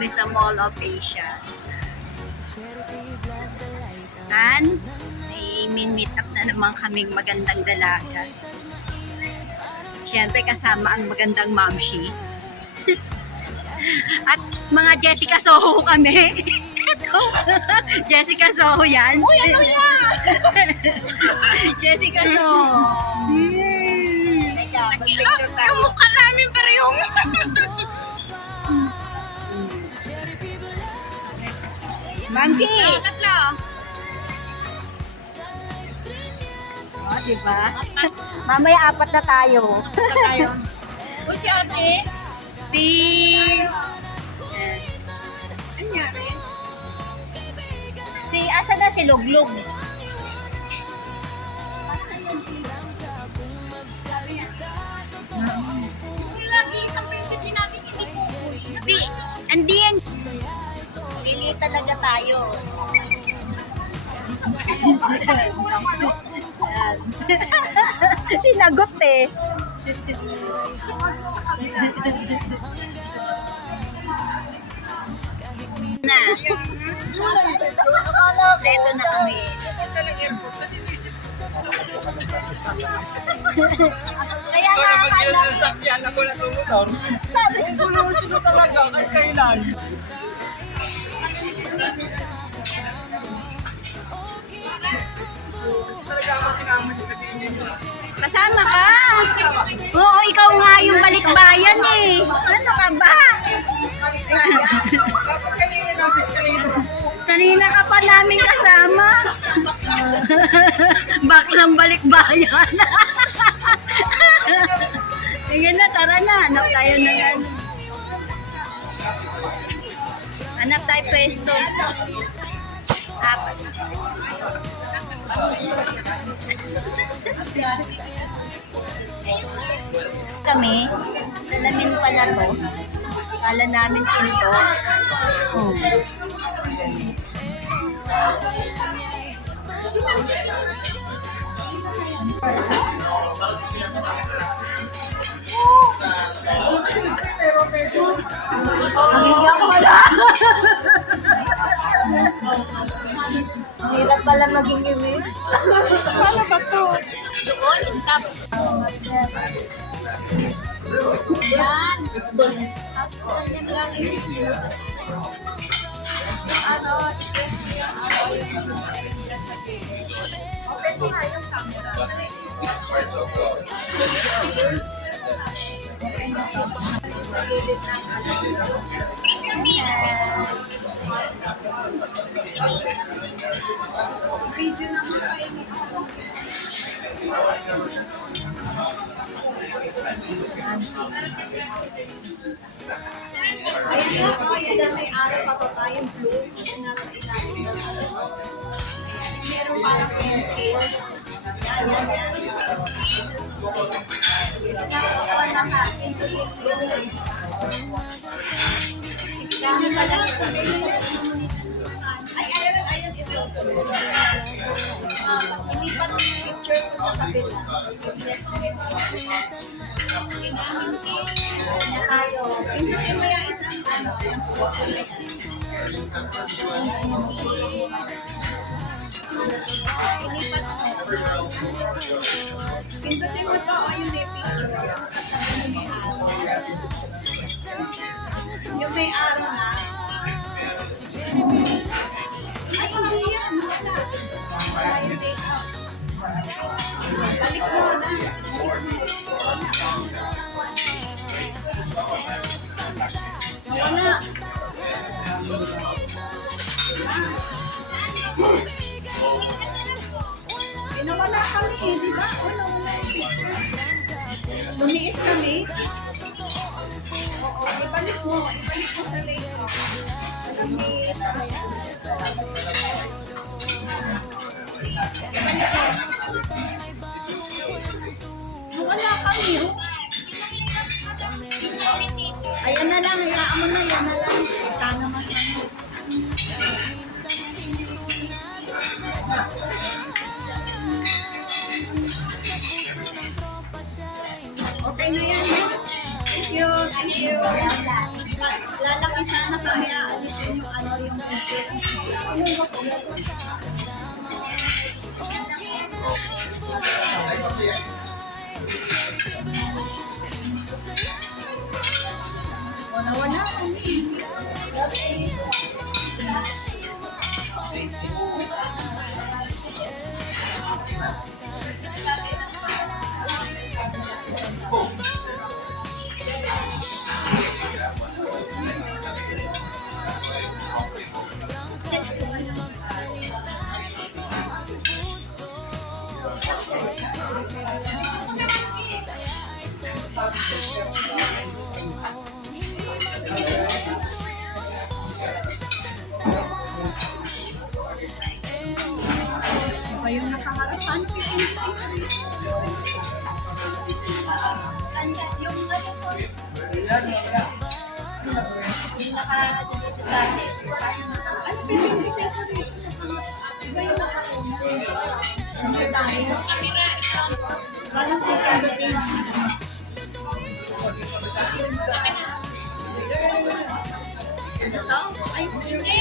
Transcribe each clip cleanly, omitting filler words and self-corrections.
kami sa Mall of Asia. And may meet up na naman kaming magandang dalaga. Siyempre kasama ang magandang mamshi. At mga Jessica Soho kami. Ito, Jessica Soho yan. Uy, ano yan? Jessica Soho. Teka, mag-picture tayo. Yung mukha namin pero yung... Mamshi! Tatlo. O, diba? Mamaya apat na tayo. Tayo. Uy, si ate. Si... Anyari? Si... Asa na si Luglug? Uy, lagi isang prinsipyo natin hindi po. Si... Hindi yan. Pili talaga tayo. Sinagot eh. Na. Ito na kami. Kaya nga akala Sasakyan ako na ng motor. Sabi ko naman sino talaga kahit kailan. Talaga ako sinama niya sa tingin mo. kasama ka. Oo, ikaw nga yung balikbayan eh. Ano ka ba? Dapat kanina nasa escalator ako. Kanina ka pa namin kasama. Baklang balikbayan. Sige na, tara na. Hanap tayo ng ano. Hanap tayo pwesto. Apat. Kami, salamin pala to. Kala namin pinto. Oh. Iyak pala. Hirap pala maging image. Paano ba to? Doon, stop. Yan. Ano, open mo nga yung camera. Sa gilid ng video naman kayo. Ayan na po, ayan na may araw pa pa yung blue. Ayan nasa ilalim. Meron parang pencil. Yan, yan, yan. Nakakuha na ka. Ganyan pala ito. Ay, ayun, ayun, ito. Inipat mo yung picture ko sa kabila. Yes, ma'am. Na tayo. Pindutin mo yung isang ano. Inipat mo. Pindutin mo to o yung may picture. At yung may araw. Yung may araw na. Ay, hindi yan. Wala. Ay, hindi. Balik mo na. Wala. Nawala kami, di ba? Nawala yung picture. Lumiit kami. Oo, ibalik mo. Ibalik mo sa lane. Lumiit kami. Nawala kami. Ayan na lang, hayaan mo na, yan na lang. Ika naman. Okay na yan. Thank you. Thank you. Lalaki sana kami Wala kami. Yung nakaharapan, pipinto. Ano pipinto ko rin? Ano tayo? Panas pipindutin. Ay, hindi.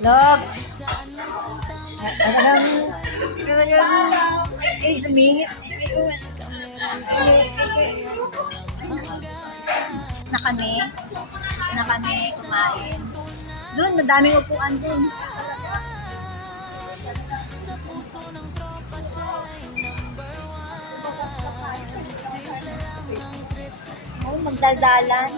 Log. Sumingit. Na kami kumain. Doon, madaming upuan doon. Oh, magdaldalan.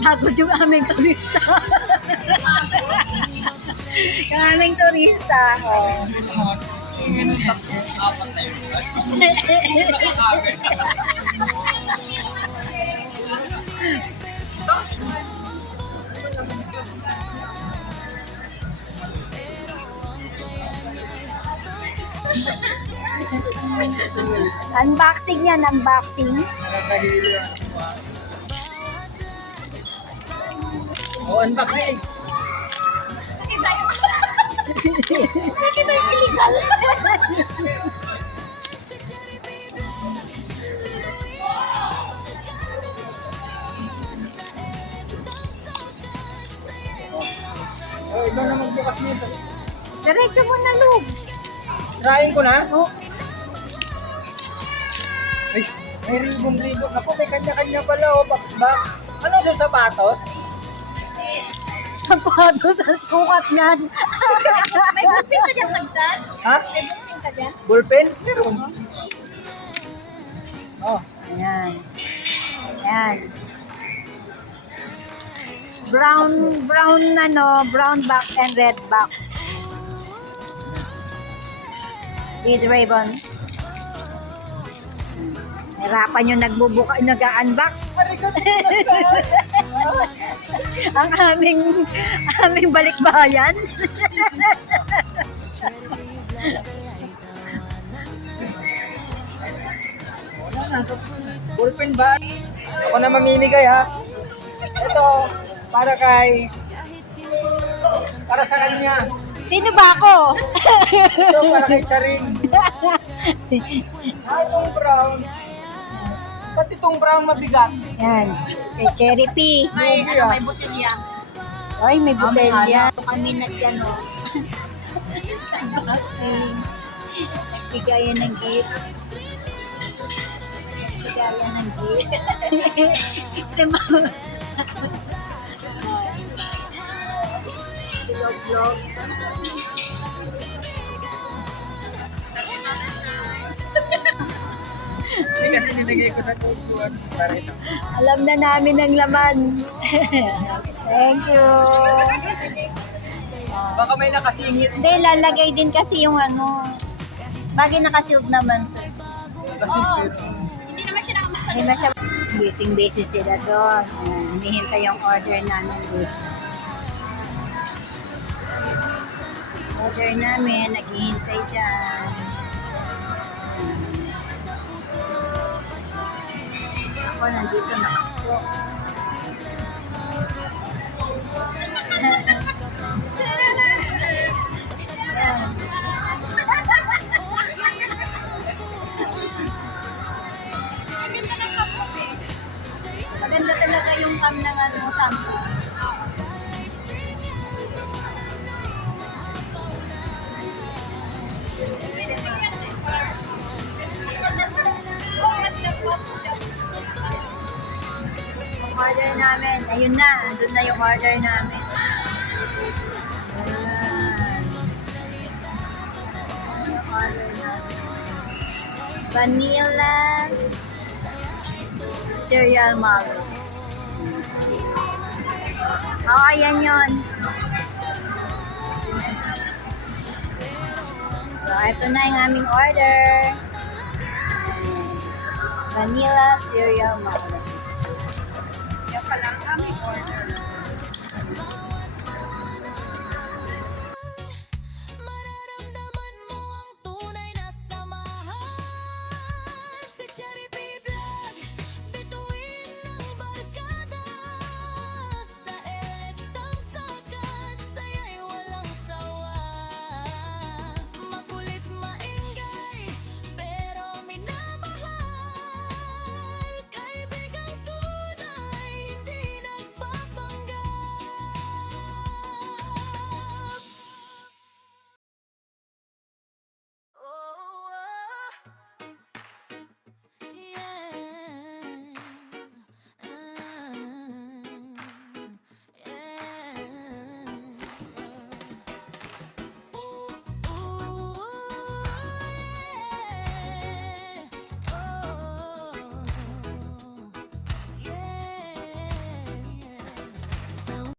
Pagod yung aming turista. Yung aming turista. Oh. Unboxing yan, unboxing. Oh, unboxing. Nakita yung illegal. Oh, ikaw na magbukas nito. Diretso mo na, Lug. Trying ko na? Oh. Ay, may ribbon-ribbon. Ako, may kanya-kanya pala. Oh, back. Ano sa sapatos? sapatos ang sukat niyan. May bukpin ka dyan, Pagsan? Ha? May bukpin ka dyan? Ballpen? Meron. Oh. Ayan. Ayan. Brown box and red box. With ribbon. Hirapan yung nag-unbox. Ang aming balikbayan. Wala na. Ballpen ba? Ako na mamimigay ha. Ito, para sa kanya. Sino ba ako? Ito, para kay Charing. Itong brown. Pati itong brown mabigat. Yan. Kay Cherry P. May, Lugi, ah. may butilya. Ay, may botelya. Kami nagano. Nagbigayan ng gift. Nagbigayan ng gift. Si Mama. Si Log-Log. Hindi kasi nilagay ko sa tutuan. Para ito. Alam na namin ang laman. Thank you. Baka may nakasingit. Hindi, lalagay din kasi yung ano. Bagay nakasealed naman to. Kasi Hindi naman siya nakapasa. Hindi na siya. Busy sila doon. Hinihintay yung order namin dito. Order namin, naghihintay dyan. Ako nandito nakako. Maganda talaga yung cam ng ano, Samsung. Yung order namin, ayun na, andun na yung order namin. Ayan. Yung order namin. Vanilla cereal mallows. Oo, ayan yun. So, ito na yung aming order. Vanilla cereal mallows.